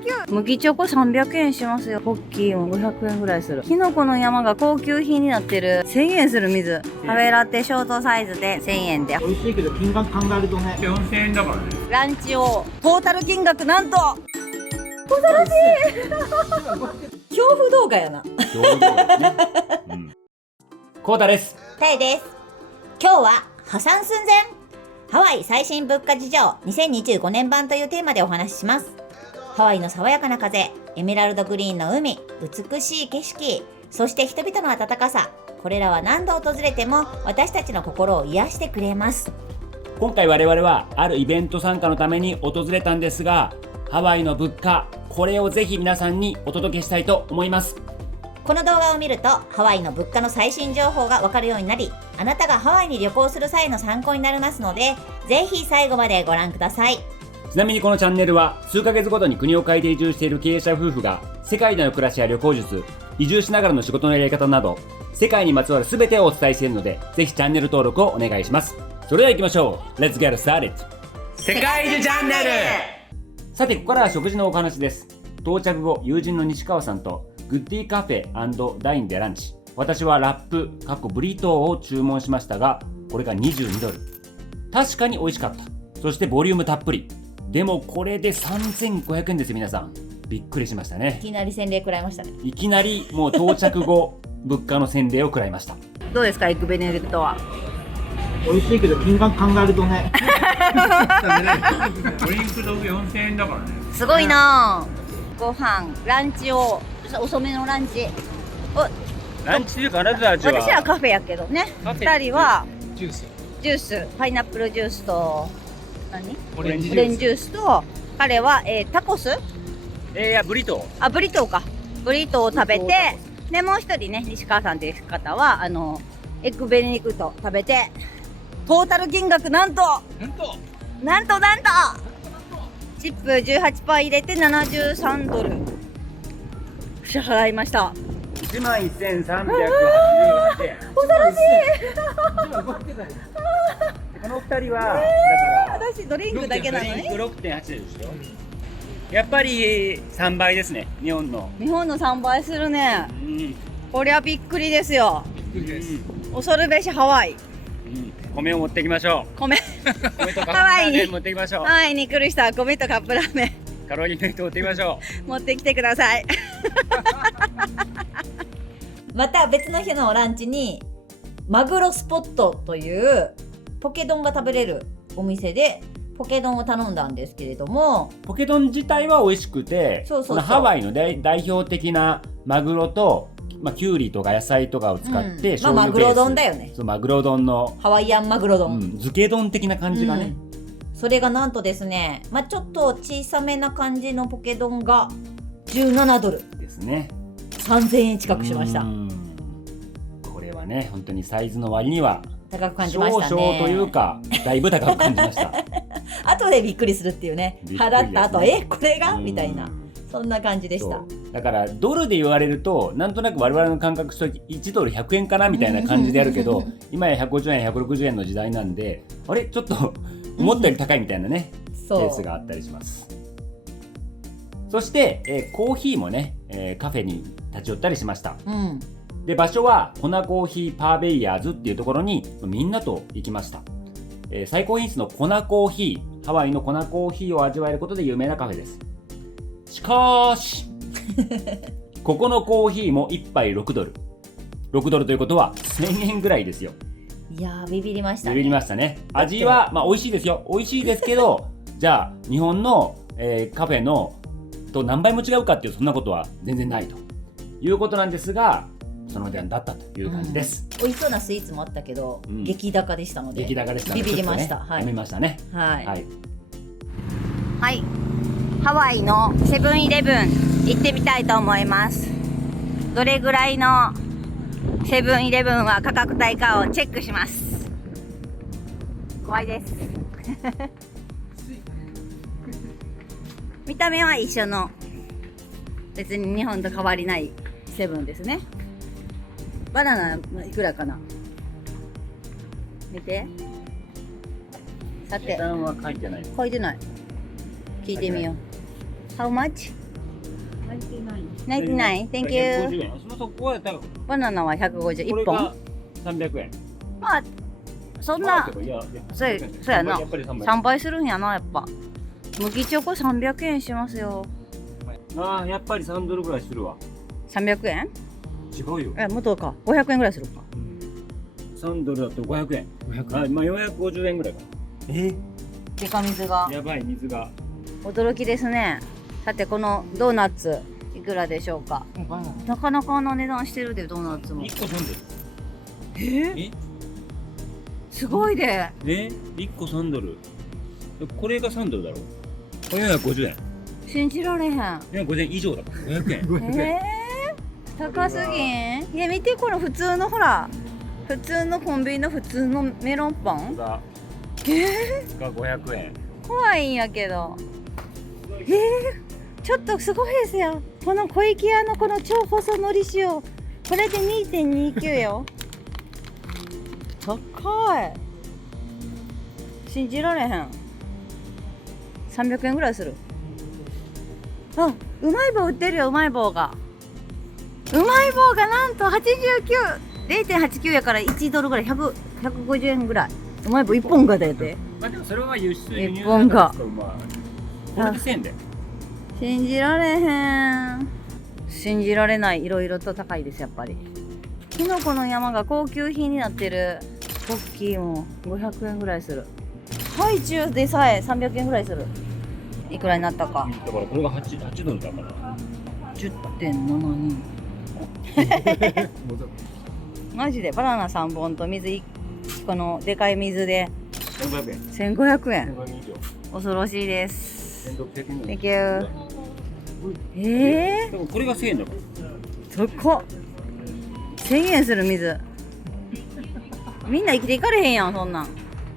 309。麦チョコ300円しますよ。ポッキーも500円ぐらいする。キノコの山が高級品になってる。1000円する水。カフェラテショートサイズで1000円で。美味しいけど金額考えるとね、4000円だからね。ランチをトータル金額なんと恐ろしい恐怖動画やな。コータです。タイです。今日は破産寸前ハワイ最新物価事情2025年版というテーマでお話しします。ハワイの爽やかな風、エメラルドグリーンの海、美しい景色、そして人々の温かさ、これらは何度訪れても私たちの心を癒してくれます。今回我々はあるイベント参加のために訪れたんですが、ハワイの物価、これをぜひ皆さんにお届けしたいと思います。この動画を見るとハワイの物価の最新情報がわかるようになり、あなたがハワイに旅行する際の参考になりますので、ぜひ最後までご覧ください。ちなみにこのチャンネルは数ヶ月ごとに国を変えて移住している経営者夫婦が世界での暮らしや旅行術、移住しながらの仕事のやり方など世界にまつわる全てをお伝えしているので、ぜひチャンネル登録をお願いします。それでは行きましょう。 Let's get started! 世界中チャンネル。さて、ここからは食事のお話です。到着後、友人の西川さんとグッディカフェ&ダインでランチ。私はラップブリトーを注文しましたが、これが22ドル。確かに美味しかった。そしてボリュームたっぷり。でもこれで3500円ですよ、皆さん。びっくりしましたね。いきなり洗礼食らいましたね。いきなりもう到着後物価の洗礼を食らいました。どうですか、エッグベネディクトは。美味しいけど金額考えるとね、ドリンク道具4000円だからね。すごいな。ご飯、ランチを遅めのランチランチというか、あなたたちは私はカフェやけどね。カフェ2人はジュース、ジュース、パイナップルジュースと何オレンジオレンジジュースと、彼は、タコス、いやブリトー、ブリトーか、ブリトーを食べて、でもう一人ね、西川さんという方はエッグベネディクト食べて、トータル金額なんとチップ 18% 入れて73ドル支払いました。11388円。恐ろしいこの2人は、だから私ドリンクだけなのに。ドリンク 6.8 でしょ。やっぱり3倍ですね、日本の。日本の3倍するね。うん、こりゃびっくりですよ。びっくりです。恐るべしハワイ。米を持ってきましょう。米米とカップハワイにラーメン持ってきましょう。ハワイに来る人は米とカップラーメンカロリーメイト持ってきましょ持ってきてください。また別の日のランチにマグロスポットというポケ丼が食べれるお店でポケ丼を頼んだんですけれども、う。ポケ丼自体は美味しくて、そうこのハワイの代表的なマグロと、キュウリとか野菜とかを使って醤油ベース、マグロ丼だよね。そう、マグロ丼の、ハワイアンマグロ丼、漬け丼的な感じがね、それがなんとですね、ちょっと小さめな感じのポケ丼が17ドルですね。3000円近くしました。これはね、本当にサイズの割には高く感じましたね。少々というかだいぶ高く感じました。後でびっくりするっていうね。びっくりですね払った後これがみたいな、そんな感じでした。だからドルで言われるとなんとなく我々の感覚と1ドル100円かなみたいな感じでやるけど、今や150円160円の時代なんで、あれちょっと思ったより高いみたいなね、ケースがあったりします。そして、コーヒーもね、カフェに立ち寄ったりしました。で、場所はコナコーヒーパーベイヤーズっていうところにみんなと行きました。最高品質のコナコーヒー、ハワイのコナコーヒーを味わえることで有名なカフェです。しかーしここのコーヒーも1杯6ドル。6ドルということは1000円ぐらいですよ。いやー、ビビりましたね。ビビりましたね。味は美味しいですよ。美味しいですけどじゃあ日本の、カフェのと何倍も違うかっていう、そんなことは全然ないということなんですが、その値段だったという感じです。美味しそうなスイーツもあったけど、激高でしたので。激高でしたのでビビりました。ちょっとね、やめましたね。はい。はい、ハワイのセブンイレブン行ってみたいと思います。どれぐらいのセブンイレブンは価格帯かをチェックします。怖いです見た目は一緒の、別に日本と変わりないセブンですね。バナナいくらかな、見て。さて、値段は書いてない。書いてない。聞いてみよう。How much? 99 Thank you 150円。そこは高く。バナナは150、こ1本れが300円。まあそんなまあけどいやそうやなやっぱり3倍。 3倍するんやなやっぱ麦チョコ300円しますよああ、やっぱり3ドルぐらいするわ。 300円違うよ。もっとか500円ぐらいするか3ドルだと500円。あ、まあ450円ぐらいかデカ水がな。やばい、水が。驚きですねさてこのドーナツいくらでしょうかなかなかの値段してるでドーナツも1個3ドル。すごいで1個3ドル。これが3ドルだろ。これ450円。信じられへん450円以上だから。500円。高すぎんいや見てこの普通のほら普通のコンビニの普通のメロンパンが500円。怖いんやけどちょっとすごいですよこの小池屋のこの超細のり塩これで 2.29 よ高い信じられへん300円ぐらいするあうまい棒売ってるようまい棒がなんと 0.89 やから1ドルぐらい150円ぐらいうまい棒1本が出てまあでもそれは輸出輸入一本がこれで1000円で。信じられへん信じられないいろいろと高いですやっぱりキノコの山が高級品になってるポッキーも500円ぐらいするハイチュウでさえ300円ぐらいするいくらになったかだからこれが 8ドルだから。10.72 マジでバナナ3本と水このでかい水で1500円。 1500円1500円以上。恐ろしいです1600円ぐらい。 Thank you でもこれが1000円だから。高っ1000円する水みんな生きていかれへんやんそんなん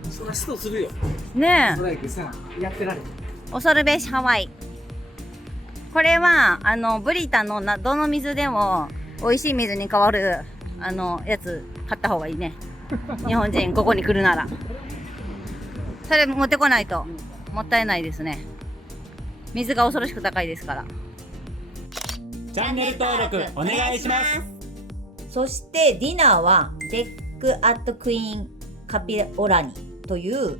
そりゃ人するよ。ねえストライクさ、やってられる。恐るべしハワイこれはブリタのどの水でも美味しい水に変わるやつ買った方がいいね日本人ここに来るならそれ持ってこないともったいないですね水が恐ろしく高いですからチャンネル登録お願いします。そしてディナーはデックアットクイーンカピオラニという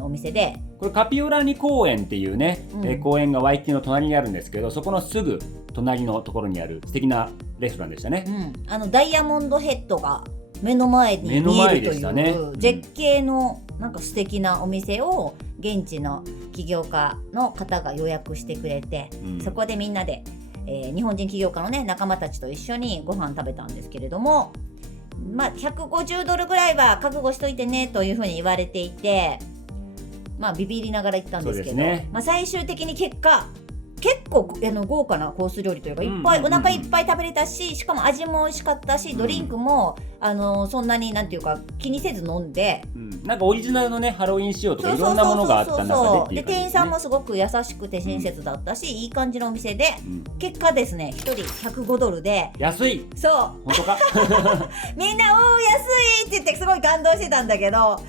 お店でこれカピオラニ公園っていうね、公園がワイキキの隣にあるんですけど、そこのすぐ隣のところにある素敵なレストランでしたね。ダイヤモンドヘッドが目の前に見えるという絶景のなんか素敵なお店を現地の起業家の方が予約してくれて、そこでみんなで、日本人起業家のね仲間たちと一緒にご飯食べたんですけれども、まあ150ドルぐらいは覚悟しといてねというふうに言われていて、まあビビりながら行ったんですけど、まあ最終的に結果結構豪華なコース料理というかいっぱいお腹いっぱい食べれたし、しかも味も美味しかったし、ドリンクもそんなになんていうか気にせず飲んで、なんかオリジナルのねハロウィン仕様とかいろんなものがあった中で、で店員さんもすごく優しくて親切だったし、いい感じのお店で、結果ですね1人105ドルで安い。そう本当かみんなおー安いって言ってすごい感動してたんだけど、105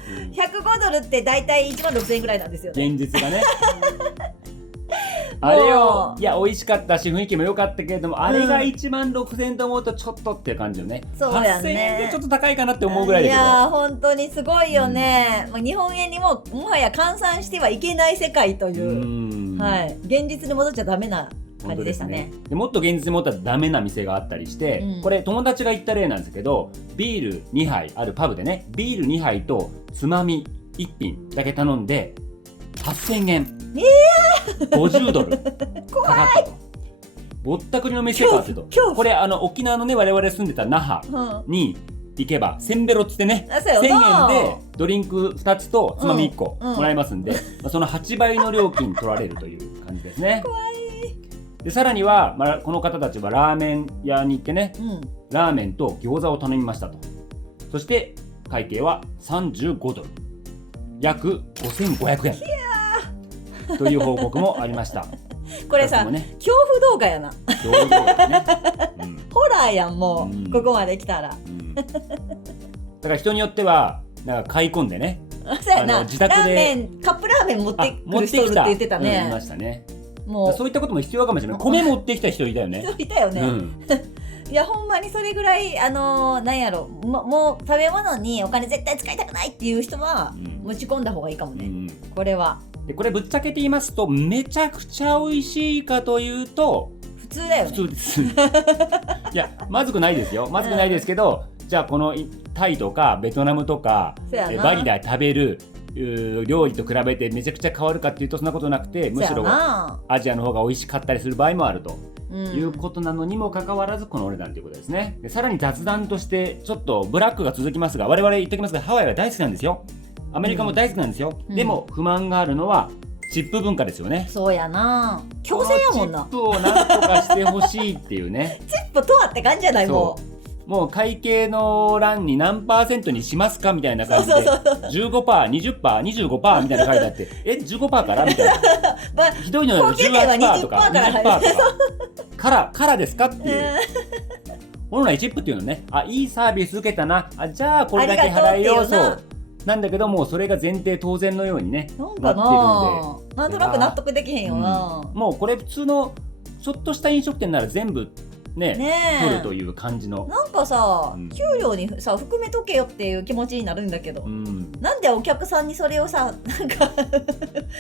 ドルって大体1万6000円ぐらいなんですよね現実がねあれをいや美味しかったし雰囲気も良かったけれども、あれが1万6000円と思うとちょっとっていう感じよね。そうやね、8000円でちょっと高いかなって思うぐらいだけど、いやー本当にすごいよね、日本円にもはや換算してはいけない世界という、はい、現実に戻っちゃダメな感じでしたね。でもっと現実に戻ったらダメな店があったりして、これ友達が言った例なんですけど、ビール2杯あるパブでね、ビール2杯とつまみ1品だけ頼んで8000円、50ドルかかったと。ぼったくりの飯かってと、これ沖縄のね我々住んでた那覇に行けば1000ベロっつってね、1000円でドリンク2つとつまみ1個もらえますんで、その8倍の料金取られるという感じですね。怖い。でさらには、この方たちはラーメン屋に行ってね、ラーメンと餃子を頼みましたと。そして会計は35ドル、約5500円という報告もありました。これさ、ね、恐怖動画やな。恐怖動画ね、ホラーやんもう、ここまで来たら。だから人によってはなんか買い込んでね、そうやな、自宅でラーメンカップラーメン持ってくる人って言ってたね。いましたね。もうそういったことも必要かもしれない。米持ってきた人いたよね。人いたよね、いやほんまにそれぐらいなんやろもう食べ物にお金絶対使いたくないっていう人は持ち込んだ方がいいかもね、これは。でこれぶっちゃけて言いますと、めちゃくちゃ美味しいかというと普通だよね。普通ですいやまずくないですよ、まずくないですけど、じゃあこのタイとかベトナムとかそうやなバリで食べる料理と比べてめちゃくちゃ変わるかっていうとそんなことなくて、むしろそうやなアジアの方が美味しかったりする場合もあるとうんいうことなのにもかかわらずこのお値段ということですね。でさらに雑談としてちょっとブラックが続きますが、我々言っておきますが、ハワイは大好きなんですよ。アメリカも大好きなんですよ、うんでも不満があるのはチップ文化ですよね。そうやな、強制やもんな。チップをなんとかしてほしいっていうねチップとはって感じじゃないももう会計の欄に何%にしますかみたいな感じでそうそうそう 15%、20%、25% みたいな書いてあって15% からみたいなまあひどいのよ高級店は18%とか20%から入る20%とかからですかっていう本来チップっていうのね、いいサービス受けたな、じゃあこれだけ払えよう、ありがとうっていうなそうなんだけども、それが前提当然のようにねなんかなっているので、なんとなく納得できへんよな、もうこれ普通のちょっとした飲食店なら全部ねねえ取るという感じの、なんかさ、うん給料にさ含めとけよっていう気持ちになるんだけど、なんでお客さんにそれをさなんか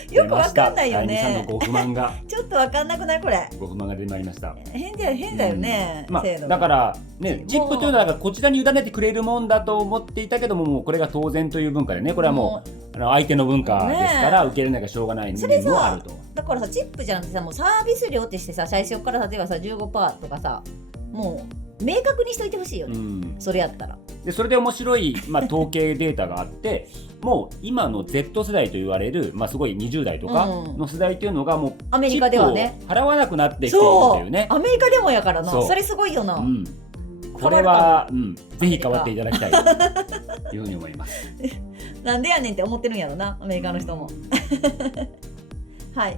よくわかんないよ出ました。第二さんのね。ご不満がちょっとわかんなくないこれ。ご不満が出てまいりました。変だよね。制度がだからね、チップというのはだからこちらに委ねてくれるもんだと思っていたけども、もうこれが当然という文化でね、これはもう相手の文化ですから受け入れなきゃしょうがないそれ面もあると。だからさチップじゃなくてさもうサービス料ってしてさ最初から例えばさ 15% とかさもう明確にしといてほしいよね、それやったら。でそれで面白い、統計データがあってもう今の Z 世代と言われる、すごい20代とかの世代というのがもうアメリカではねチップを払わなくなってきているというね。アメリカでもやからな。そうそれすごいよな、これは、ぜひ変わっていただきたいというふうに思います。なんでやねんって思ってるんやろなアメリカの人もはい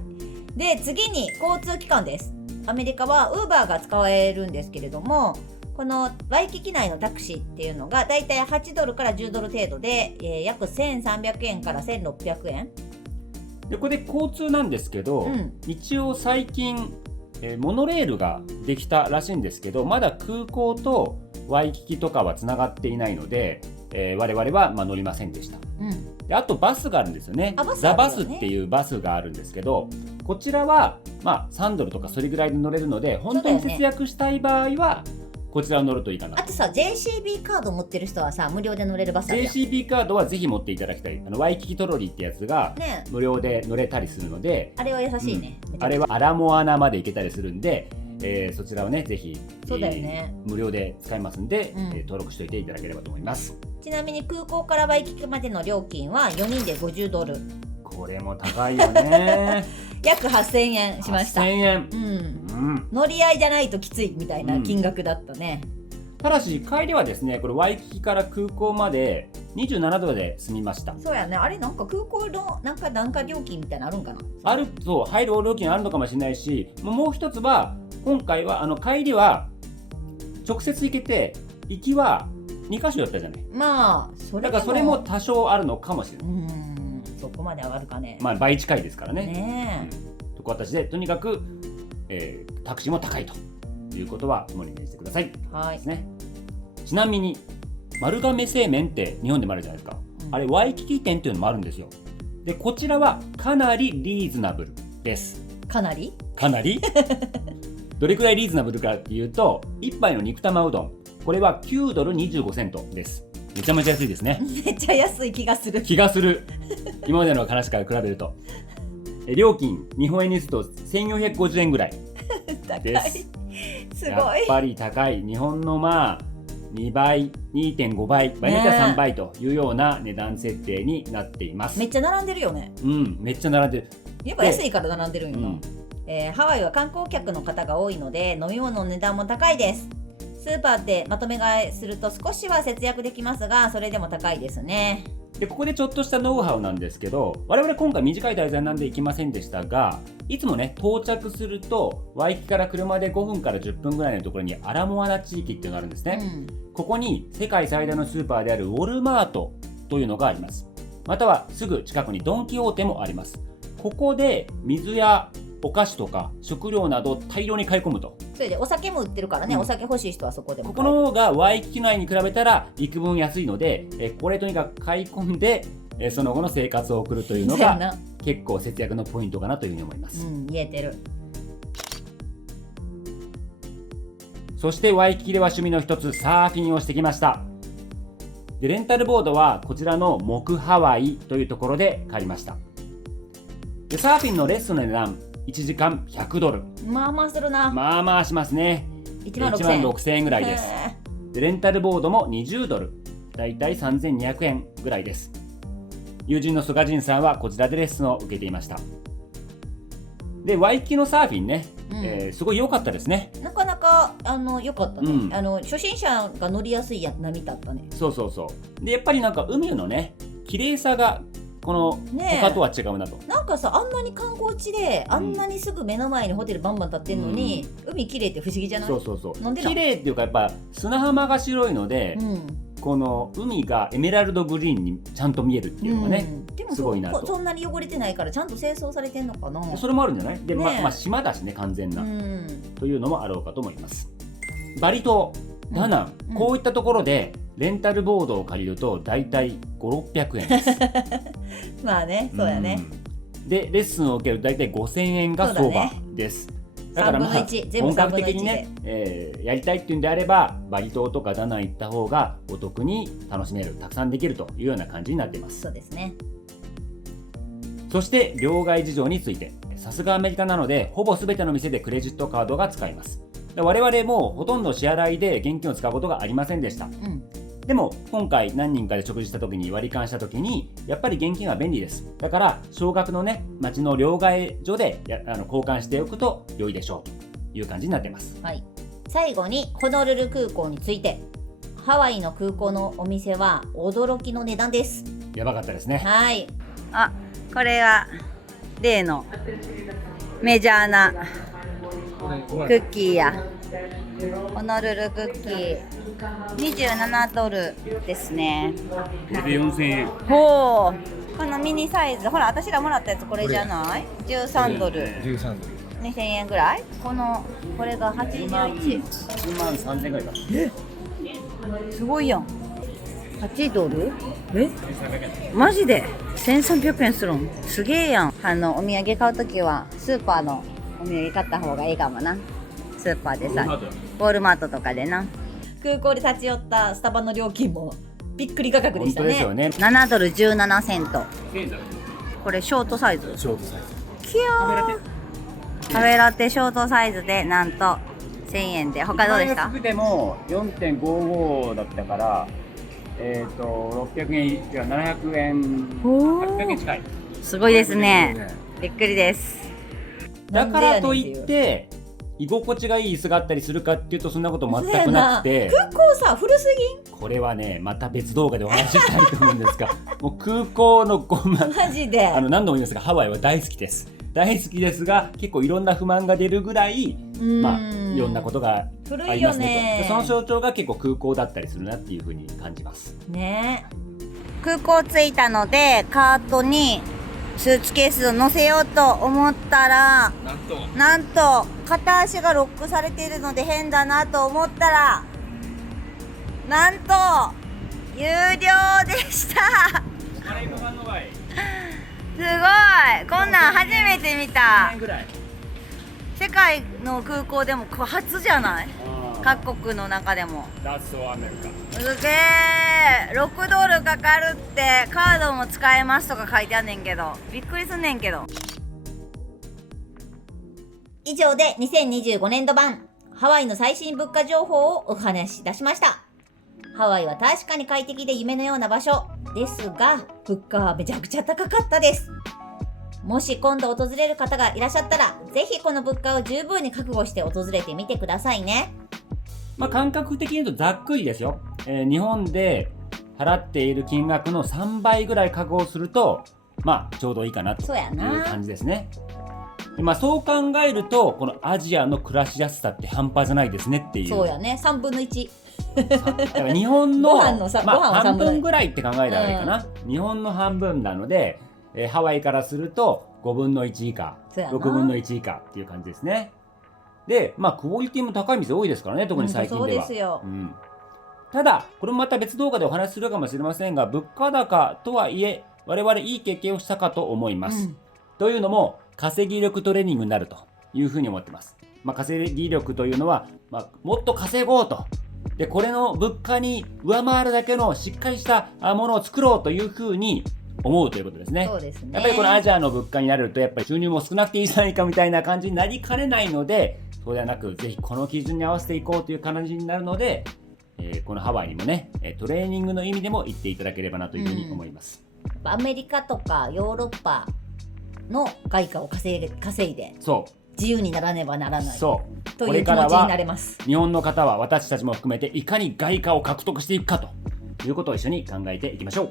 で次に交通機関です。アメリカはウーバーが使えるんですけれども、このワイキキ内のタクシーっていうのがだいたい8ドルから10ドル程度で、約1300円から1600円。でこれで交通なんですけど、一応最近、モノレールができたらしいんですけど、まだ空港とワイキキとかはつながっていないので、我々は乗りませんでした。であとバスがあるんですよね。ザバスっていうバスがあるんですけど、こちらは3ドルとかそれぐらいで乗れるので、本当に節約したい場合はこちらを乗るといいかな。あとさ JCB カード持ってる人はさ無料で乗れるバスあるやん。 JCB カードはぜひ持っていただきたい。ワイキキトロリーってやつがね無料で乗れたりするので、あれは優しいね、あれはアラモアナまで行けたりするんで、そちらをねぜひ、そうだよね無料で使えますんで、登録しておいていただければと思います。ちなみに空港からワイキキまでの料金は4人で50ドル、これも高いよね約8000円しました。 1000円、乗り合いじゃないときついみたいな金額だったね、ただし帰りはですね、これワイキキから空港まで27ドルで済みました。そうやね。あれなんか空港のなんか料金みたいなのあるんかな。あると入る料金あるのかもしれないし、もう一つは今回は帰りは直接行けて、行きは2カ所だったじゃない。それだからそれも多少あるのかもしれない。そこまで上がるかね。倍近いですからね。ねという形でとにかく、タクシーも高いということは肝に銘じてください。はいですね。ちなみに丸亀製麺って日本でもあるじゃないですか、あれワイキキ店っていうのもあるんですよ。でこちらはかなりリーズナブルです。かなりどれくらいリーズナブルかっていうと、1杯の肉玉うどん、これは9ドル25セントです。めちゃめちゃ安いですね。めっちゃ安い気がする今までの話から比べると料金日本円にすると1450円ぐらいです。すごいやっぱり高い。日本の2倍 2.5 倍場合によっては3倍というような値段設定になっています。めっちゃ並んでるよね。めっちゃ並んでる。やっぱ安いから並んでるんよな、ハワイは観光客の方が多いので飲み物の値段も高いです。スーパーでまとめ買いすると少しは節約できますが、それでも高いですね。でここでちょっとしたノウハウなんですけど、我々今回短い滞在なんで行きませんでしたが、いつもね到着するとワイキキから車で5分から10分ぐらいのところにアラモアナ地域っていうのがあるんですね、ここに世界最大のスーパーであるウォルマートというのがあります。またはすぐ近くにドン・キホーテもあります。ここで水やお菓子とか食料などを大量に買い込むと。それでお酒も売ってるからね、うんお酒欲しい人はそこでもここの方がワイキキ内に比べたら幾分安いので、これとにかく買い込んで、その後の生活を送るというのがそうやな、結構節約のポイントかなというふうに思います。言えてる。そしてワイキキでは趣味の一つサーフィンをしてきました。でレンタルボードはこちらの木ハワイというところで借りました。でサーフィンのレッスンの値段1時間100ドル。まあまあするな。まあまあしますね。 1万6000円。 1万6000円ぐらいです。でレンタルボードも20ドル、だいたい3200円ぐらいです。友人のソガジンさんはこちらでレッスンを受けていました。でワイキキのサーフィンね、すごい良かったですね。なかなか良かったね、うん初心者が乗りやすい波だったね。そうそうそうでやっぱりなんか海のね綺麗さがこのねえ他とは違うなと。なんかさ、あんなに観光地であんなにすぐ目の前にホテルバンバン建ってんのに、海綺麗って不思議じゃない？そうそうそうなんでだ綺麗っていうかやっぱ砂浜が白いので、この海がエメラルドグリーンにちゃんと見えるっていうのがね、でもすごいなと。そんなに汚れてないからちゃんと清掃されてんのかな。それもあるんじゃないで、ねえまあ島だしね完全な、というのもあろうかと思います。バリ島、ダナン、こういったところでレンタルボードを借りるとだいたい5、600円ですまあね、そうやね。でレッスンを受けるとだいたい5000円が相場です。だからまあ3分の1全部本格3分の1的にね、やりたいっていうんであればバリ島とかダナン行った方がお得に楽しめる、たくさんできるというような感じになっています。そうですね。そして両替事情について、さすがアメリカなのでほぼ全ての店でクレジットカードが使えます。で我々もほとんど支払いで現金を使うことがありませんでした。でも今回何人かで食事した時に割り勘した時にやっぱり現金は便利です。だから少額のね町の両替所で交換しておくと良いでしょうという感じになっています。はい。最後にホノルル空港について、ハワイの空港のお店は驚きの値段です。やばかったですね。はい。あ、これが例のメジャーなクッキーやホノルルクッキー27ドルですね。これで4000円。ほう、このミニサイズ、ほら私らもらったやつこれじゃない？13ドル、13ドル。2000円ぐらい。これが81。1万3000円ぐらいか。すごいやん。8ドル？マジで1300円するん？すげえやん。お土産買うときはスーパーのお土産買った方がいいかもな。スーパーでさ、ウォールマートとかでな。空港で立ち寄ったスタバの料金もびっくり価格でしたね。本当ですよね。 7ドル17セント。これショートサイズ。ショートサイズ。キャー。カフェラテショートサイズでなんと1000円で。他どうでした？安くても 4.55 だったから600円、違う700円、800円近い。すごいですね。びっくりです。だからといって居心地がいい椅子があったりするかっていうとそんなこと全くなくて、空港さ古すぎこれはねまた別動画でお話ししたいと思うんですがもう空港のマジで何度も言いますがハワイは大好きです。大好きですが結構いろんな不満が出るぐらいまあいろんなことがあ古いりますよねねと。でその象徴が結構空港だったりするなっていう風に感じます。ね。空港着いたのでカートにスーツケースを乗せようと思ったら、なんと片足がロックされているので変だなと思ったら、なんと有料でした。すごい、こんなん初めて見た。世界の空港でも初じゃない？各国の中でも。すげえ、6ドルかかるってカードも使えますとか書いてあんねんけど、びっくりすんねんけど。以上で2025年度版ハワイの最新物価情報をお話し出しました。ハワイは確かに快適で夢のような場所ですが、物価はめちゃくちゃ高かったです。もし今度訪れる方がいらっしゃったら、ぜひこの物価を十分に覚悟して訪れてみてくださいね。まあ、感覚的に言うとざっくりですよ。日本で払っている金額の3倍ぐらい覚悟すると、まあちょうどいいかなという感じですね。でまあ、そう考えるとこのアジアの暮らしやすさって半端じゃないですねっていう。そうやね、3分の1。だから日本のご飯のさまあ、ご飯を3半分の1分ぐらいって考えたらいいかな、日本の半分なので、ハワイからすると5分の1以下、そうやな6分の1以下っていう感じですね。で、まあクオリティも高い店多いですからね、特に最近では。そうですよ。ただ、これもまた別動画でお話しするかもしれませんが、物価高とはいえ、我々いい経験をしたかと思います。というのも、稼ぎ力トレーニングになるというふうに思ってます。稼ぎ力というのは、もっと稼ごうと。で、これの物価に上回るだけのしっかりしたものを作ろうというふうに思うということですね。そうですね。やっぱりこのアジアの物価になると、やっぱり収入も少なくていいじゃないかみたいな感じになりかねないので、そうではなく、ぜひこの基準に合わせていこうという感じになるので、このハワイにもね、トレーニングの意味でも行っていただければなというふうに思います。アメリカとかヨーロッパの外貨を稼いでそう自由にならねばならないそうという気持ちになれます。日本の方は私たちも含めていかに外貨を獲得していくかということを一緒に考えていきましょう。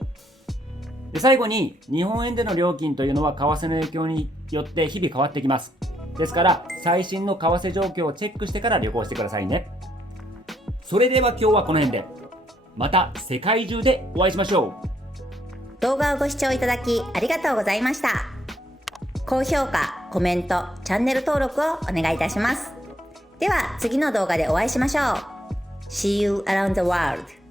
で、最後に日本円での料金というのは為替の影響によって日々変わってきます。ですから最新の為替状況をチェックしてから旅行してくださいね。それでは今日はこの辺で、また世界中でお会いしましょう。動画をご視聴いただきありがとうございました。高評価、コメント、チャンネル登録をお願いいたします。では次の動画でお会いしましょう。See you around the world.